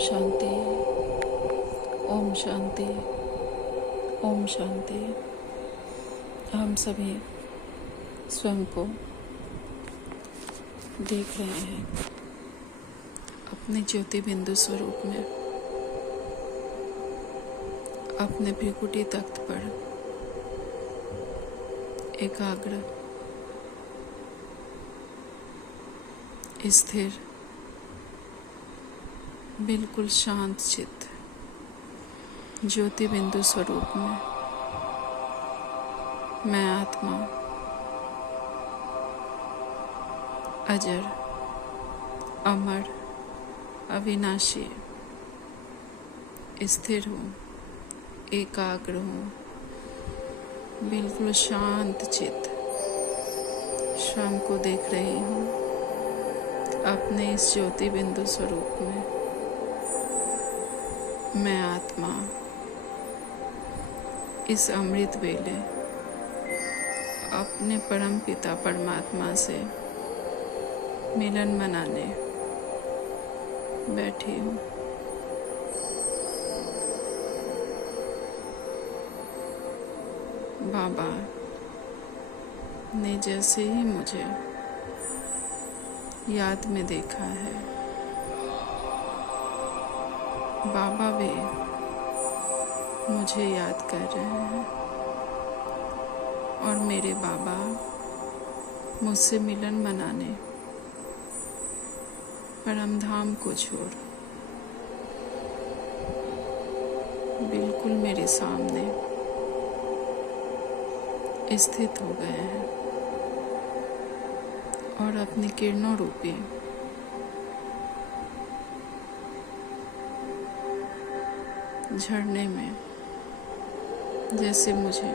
शांति। ओम शांति। ओम शांति। हम सभी स्वयं को देख रहे हैं अपने ज्योति बिंदु स्वरूप में, अपने भ्रिकुटी तख्त पर एकाग्र, स्थिर, बिल्कुल शांत चित्त ज्योति बिंदु स्वरूप में मैं आत्मा अजर, अमर, अविनाशी स्थिर हूँ, एकाग्र हूँ, बिल्कुल शांत चित्त स्वयं को देख रही हूँ अपने इस ज्योति बिंदु स्वरूप में। मैं आत्मा इस अमृत वेले अपने परम पिता परमात्मा से मिलन मनाने बैठी हूँ। बाबा ने जैसे ही मुझे याद में देखा है, बाबा भी मुझे याद कर रहे हैं और मेरे बाबा मुझसे मिलन मनाने परम धाम को छोड़ बिल्कुल मेरे सामने स्थित हो गए हैं और अपनी किरणों रूपी झरने में जैसे मुझे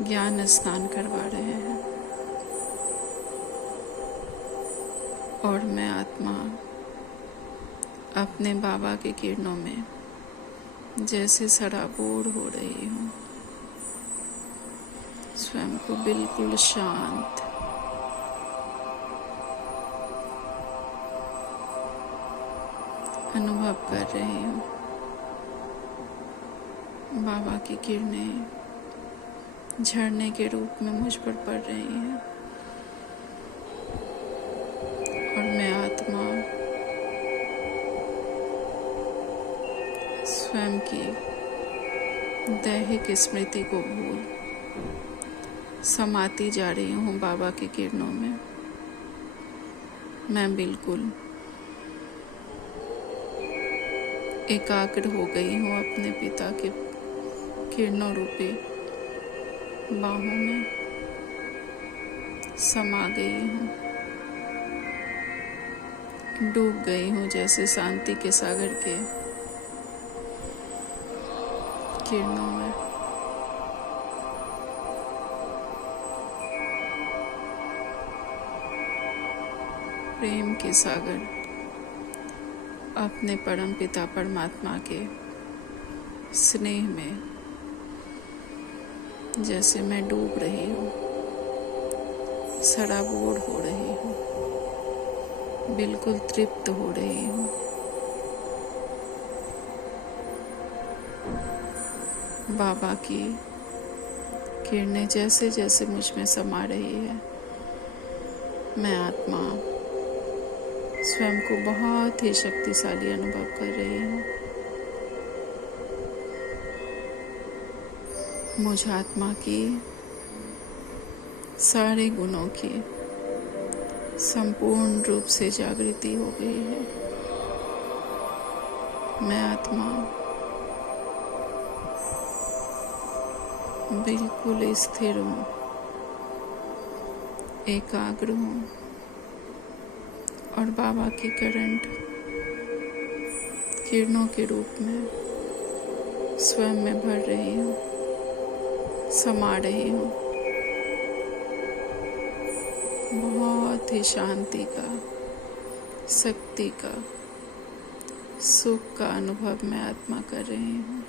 ज्ञान स्नान करवा रहे हैं और मैं आत्मा अपने बाबा के किरणों में जैसे सराबोर हो रही हूँ, स्वयं को बिल्कुल शांत, अनुभव कर रही हूँ। बाबा की किरणें झरने के रूप में मुझ पर पड़ रही हैं और मैं आत्मा स्वयं की दैहिक स्मृति को भूल समाती जा रही हूँ बाबा की किरणों में। मैं बिल्कुल एकाग्र हो गई हूँ अपने पिता के किरणों रूपी बाहों में, समा गई हूँ, डूब गई हूँ जैसे शांति के सागर के किरणों में। प्रेम के सागर अपने परम पिता परमात्मा के स्नेह में जैसे मैं डूब रही हूँ, सराबोर हो रही हूँ, बिल्कुल तृप्त हो रही हूँ। बाबा की किरणें जैसे जैसे मुझ में समा रही है, मैं आत्मा स्वयं को बहुत ही शक्तिशाली अनुभव कर रही हूँ। मुझ आत्मा की सारे गुणों की संपूर्ण रूप से जागृति हो गई है। मैं आत्मा बिल्कुल स्थिर हूँ, एकाग्र हूँ और बाबा की किरणों के रूप में स्वयं में भर रही हूँ, समा रही हूँ। बहुत ही शांति का, शक्ति का, सुख का अनुभव मैं आत्मा कर रही हूँ।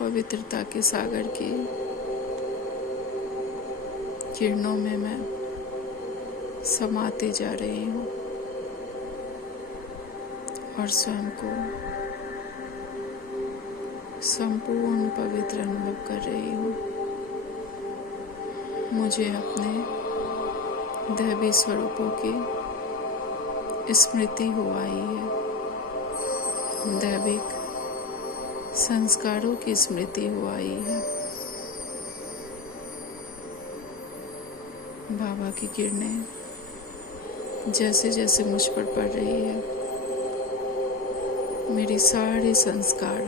पवित्रता के सागर की किरणों में मैं समाती जा रही हूँ। और स्वयं को संपूर्ण पवित्र अनुभव कर रही हूँ। मुझे अपने दैवी स्वरूपों की स्मृति हो आई है, दैविक संस्कारों की स्मृति हो आई है। बाबा की किरणें जैसे जैसे मुझ पर पड़ रही है, मेरे सारे संस्कार,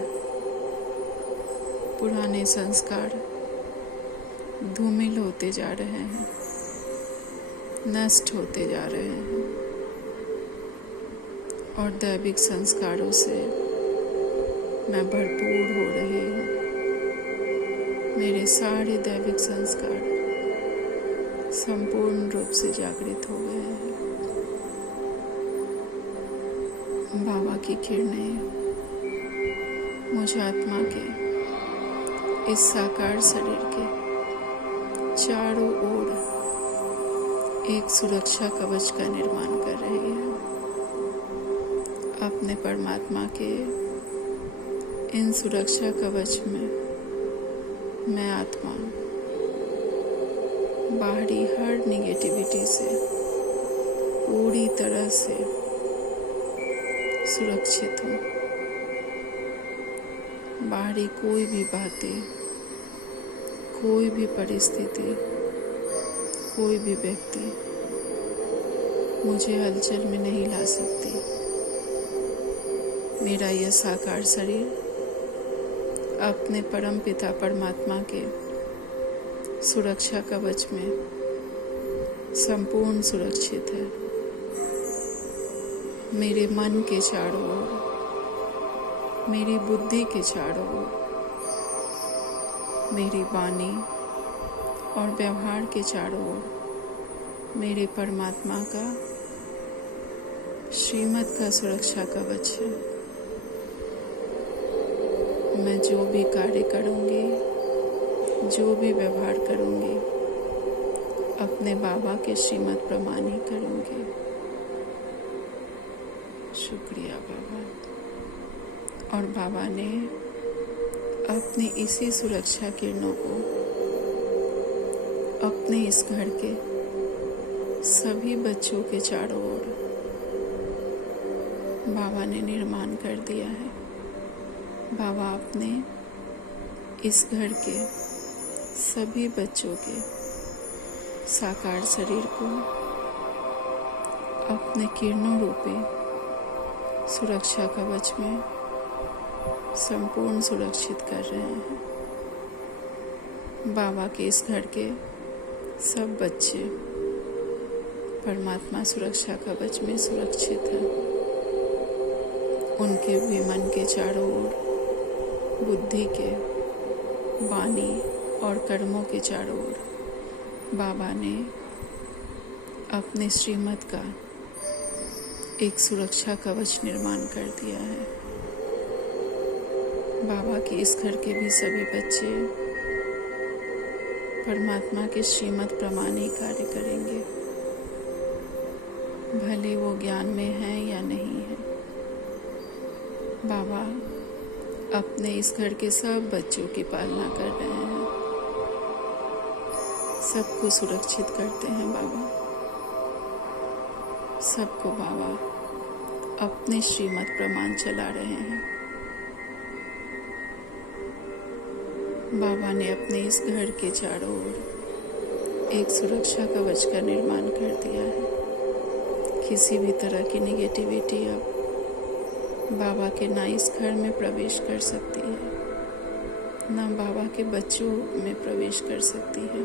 पुराने संस्कार धूमिल होते जा रहे हैं, नष्ट होते जा रहे हैं और दैविक संस्कारों से मैं भरपूर हो रही हूँ। मेरे सारे दैविक संस्कार संपूर्ण रूप से जागृत हो गए हैं। बाबा की किरणें मुझ आत्मा के इस साकार शरीर के चारों ओर एक सुरक्षा कवच का निर्माण कर रही है। अपने परमात्मा के इन सुरक्षा कवच में मैं आत्मा बाहरी हर निगेटिविटी से पूरी तरह से सुरक्षित हूँ। बाहरी कोई भी बातें, कोई भी परिस्थिति, कोई भी व्यक्ति मुझे हलचल में नहीं ला सकती। मेरा यह साकार शरीर अपने परम पिता परमात्मा के सुरक्षा कवच में संपूर्ण सुरक्षित है। मेरे मन के चारों ओर, मेरी बुद्धि के चारों ओर, मेरी वाणी और व्यवहार के चारों ओर मेरे परमात्मा का श्रीमत का सुरक्षा कवच है। मैं जो भी कार्य करूँगी, जो भी व्यवहार करूँगी, अपने बाबा के श्रीमत प्रमाण ही करूँगी। शुक्रिया बाबा। और बाबा ने अपनी इसी सुरक्षा किरणों को अपने इस घर के सभी बच्चों के चारों ओर बाबा ने निर्माण कर दिया है। बाबा अपने इस घर के सभी बच्चों के साकार शरीर को अपने किरणों रूपी सुरक्षा कवच में संपूर्ण सुरक्षित कर रहे हैं। बाबा के इस घर के सब बच्चे परमात्मा सुरक्षा कवच में सुरक्षित हैं। उनके भी मन के चारों ओर, बुद्धि के, वाणी और कर्मों के चारों ओर बाबा ने अपने श्रीमत का एक सुरक्षा कवच निर्माण कर दिया है। बाबा के इस घर के भी सभी बच्चे परमात्मा के श्रीमत प्रमाण ही कार्य करेंगे, भले वो ज्ञान में है या नहीं है। बाबा अपने इस घर के सब बच्चों की पालना कर रहे हैं, सबको सुरक्षित करते हैं बाबा। सबको बाबा अपने श्रीमत प्रमाण चला रहे हैं। बाबा ने अपने इस घर के चारों ओर एक सुरक्षा कवच का निर्माण कर दिया है। किसी भी तरह की नेगेटिविटी अब बाबा के ना इस घर में प्रवेश कर सकती है, ना बाबा के बच्चों में प्रवेश कर सकती है,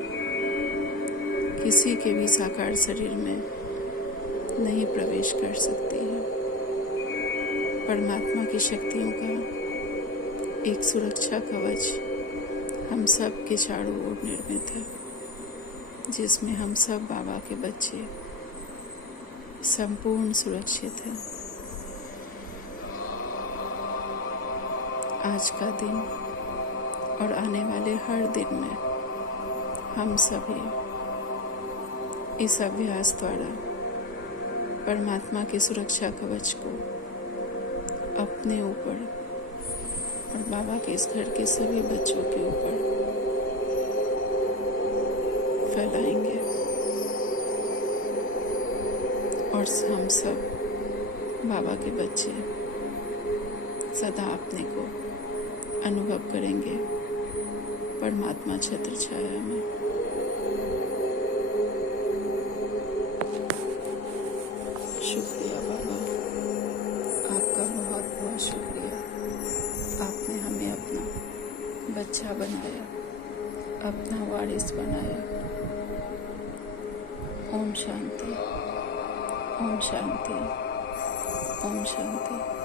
किसी के भी साकार शरीर में नहीं प्रवेश कर सकती है। परमात्मा की शक्तियों का एक सुरक्षा कवच हम सब के चारों ओर निर्मित है, जिसमें हम सब बाबा के बच्चे संपूर्ण सुरक्षित हैं। आज का दिन और आने वाले हर दिन में हम सभी इस अभ्यास द्वारा परमात्मा के सुरक्षा कवच को अपने ऊपर और बाबा के इस घर के सभी बच्चों के ऊपर फैलाएंगे और हम सब बाबा के बच्चे सदा अपने को अनुभव करेंगे परमात्मा छत्र छाया में। शुक्रिया बाबा, आपका बहुत बहुत शुक्रिया। आपने हमें अपना बच्चा बनाया, अपना वारिस बनाया। ओम शांति, ओम शांति, ओम शांति।